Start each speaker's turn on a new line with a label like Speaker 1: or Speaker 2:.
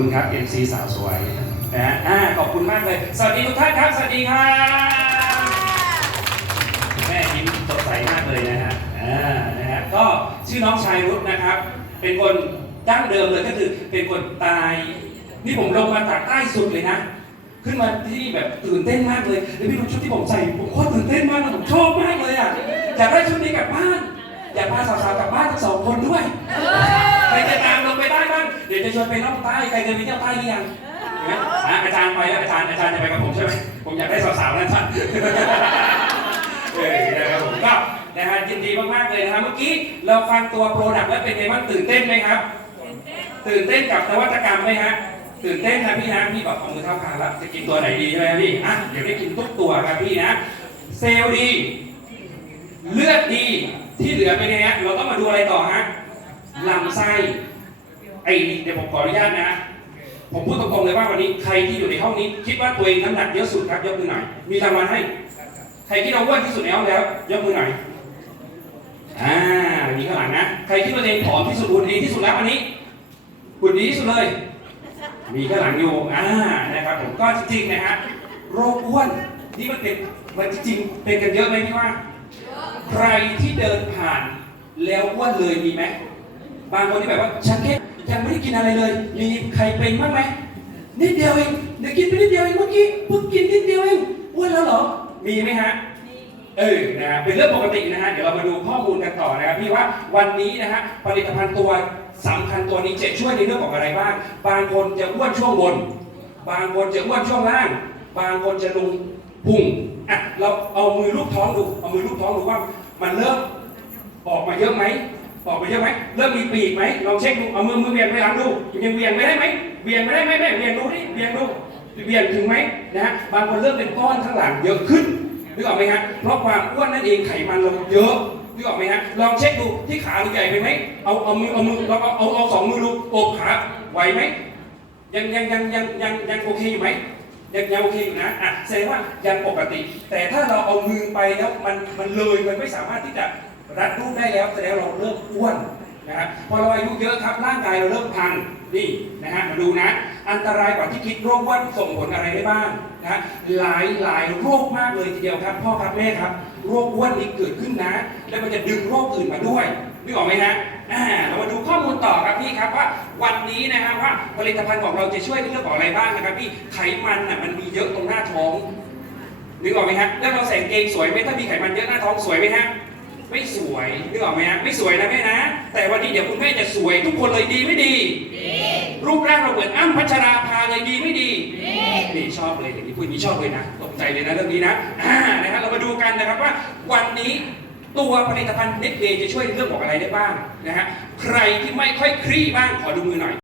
Speaker 1: คุณครับ MC สาวสวยนะฮะอ่าขอบคุณมากเลย สวัสดีทุกท่านครับ สวัสดีครับแม่ยิ้มสดใสมากเลยนะฮะอ่านะฮะก็ชื่อน้องชายรุธนะครับ เป็นคนดั้งเดิมเลยก็คือเป็นคนตายนี่ผมลงมาจากใต้สุดเลยนะ ขึ้นมาที่นี่แบบตื่นเต้นมากเลยแล้วพี่ดูชุดที่ผมใส่ผมโคตรตื่นเต้นมากนะผมชอบมากเลยอะอยากได้ชุดนี้กลับบ้าน อยากพาสาวๆกลับบ้านทั้งสองคนด้วย ใครจะตามลงไปได้บ้างเดี๋ยวจะชวนไปล่องใต้ใครเคยไปเที่ยวใต้หรือยังนไหมอะอาจารย์ไปแล้วอาจารย์อาจารย์จะไปกับผมใช่ไหมผมอยากได้สาวๆนั่นท่านเออนะครับผมก็นะฮะยินดีมากๆเลยนะครับเมื่อกี้เราฟังตัวโปรดักต์แล้วเป็นไงบ้างตื่นเต้นไหมครับ ตื่นเต้นกับนวัตกรรมไหมฮะตื่นเต้นนะพี่นะพี่บอกเอามือเท้าคางแล้วจะกินตัวไหนดีใช่ไหมพี่อะเดี๋ยวได้กินทุกตัวครับพี่นะเซลล์ดี เลือดดีที่เหลือไปเนี่ยฮะเราต้องมาดูอะไรต่อฮะ ลำไส้ไอ้เดี๋ยวผมขออนุญาตนะ ผมพูดตรงๆเลยว่าวันนี้ใครที่อยู่ในห้องนี้ คิดว่าตัวเองน้ำหนักเยอะสุดครับยกมือหน่อยมีรางวัลให้ ใครที่เราอ้วนที่สุดในห้องแล้วยกมือหน่อยอ่ามีข้างหลังนะ ใครที่ตัวเองผอมที่สุดหุ่นดีที่สุดแล้ววันนี้หุ่นดีที่สุดเลย มีข้างหลังอยู่อ่านะครับผมก็จริงๆนะฮะโรคอ้วนนี่มันเป็นมันจริงๆเป็นกันเยอะไหมพี่ว่า ใครที่เดินผ่านแล้วอ้วนเลยมีไหม บางคนที่แบบว่าฉันแค่ยังไม่ได้กินอะไรเลย มีใครเป็นบ้างไหมนิดเดียวเองเดี๋ยวกินไปนิดเดียวเองเมื่อกี้เพิ่งกินนิดเดียวเองอ้วนแล้วเหรอ มีไหมฮะเออนะฮะเป็นเรื่องปกตินะฮะ เดี๋ยวเรามาดูข้อมูลกันต่อนะครับพี่ว่าวันนี้นะฮะผลิตภัณฑ์ตัวสำคัญตัวนี้จะช่วยในเรื่องของอะไรบ้าง บางคนจะอ้วนช่วงบน บางคนจะอ้วนช่วงล่าง บางคนจะลงพุงอะเราเอามือลูบท้องดู เอามือลูบท้องดูว่ามันเริ่มออกมาเยอะไหม ออกมาเยอะไหมเริ่มมีปีกไหมลองเช็คดูเอามือมือเวียงไปหลังดูยังเวียงไม่ได้ไหมเวียงไม่ได้ไหมแม่เวียงดูดิเวียงดูเวียงถึงไหมนะฮะบางคนเริ่มเป็นก้อนข้างหลังเยอะขึ้นนึกออกไหมฮะเพราะความอ้วนนั่นเองไขมันเราเยอะนึกออกไหมฮะลองเช็คดูที่ขาเราใหญ่ไปไหมเอาเอามือเอามือลองเอาเอาเอาสองมือดูโอบขาไหวไหมยังยังยังยังยังยังโอเคอยู่ไหมยังยังโอเคอยู่นะอะแสดงว่ายังปกติ แต่ถ้าเราเอามือไปแล้วมันมันเลยมันไม่สามารถที่จะ รัดรูปได้แล้วแสดงเราเริ่มอ้วนนะครับพอเราอายุเยอะครับร่างกายเราเริ่มพังนี่นะฮะมาดูนะ อันตรายกว่าที่คิดโรคอ้วนส่งผลอะไรได้บ้างนะหลายหลายโรคมากเลยทีเดียวครับพ่อครับแม่ครับโรคอ้วนนี้เกิดขึ้นนะ แล้วมันจะดึงโรคอื่นมาด้วยนึกออกไหมฮะอ่าเรามาดูข้อมูลต่อครับพี่ครับว่าวันนี้นะฮะว่าผลิตภัณฑ์ของเราจะช่วยเรื่องของอะไรบ้างนะครับพี่ไขมันน่ะมันมีเยอะตรงหน้าท้องนึกออกไหมฮะแล้วเราใส่กางเกงสวยไหมถ้ามีไขมันเยอะหน้าท้องสวยไหมฮะ ไม่สวยนึกออกไหมฮะไม่สวยนะแม่นะ แต่วันนี้เดี๋ยวคุณแม่จะสวยทุกคนเลยดีไม่ดี รูปร่างเราเหมือนอ้ำพัชราภาเลยดีไม่ดีนี่ชอบเลยอย่างนี้พูดอย่างนี้ชอบเลยนะตกใจเลยนะเรื่องนี้นะอ่านะฮะเรามาดูกันนะครับว่าวันนี้ตัวผลิตภัณฑ์เน็ตเวจะช่วยในเรื่องของอะไรได้บ้างนะฮะใครที่ไม่ค่อยคลี่บ้างขอดูมือหน่อย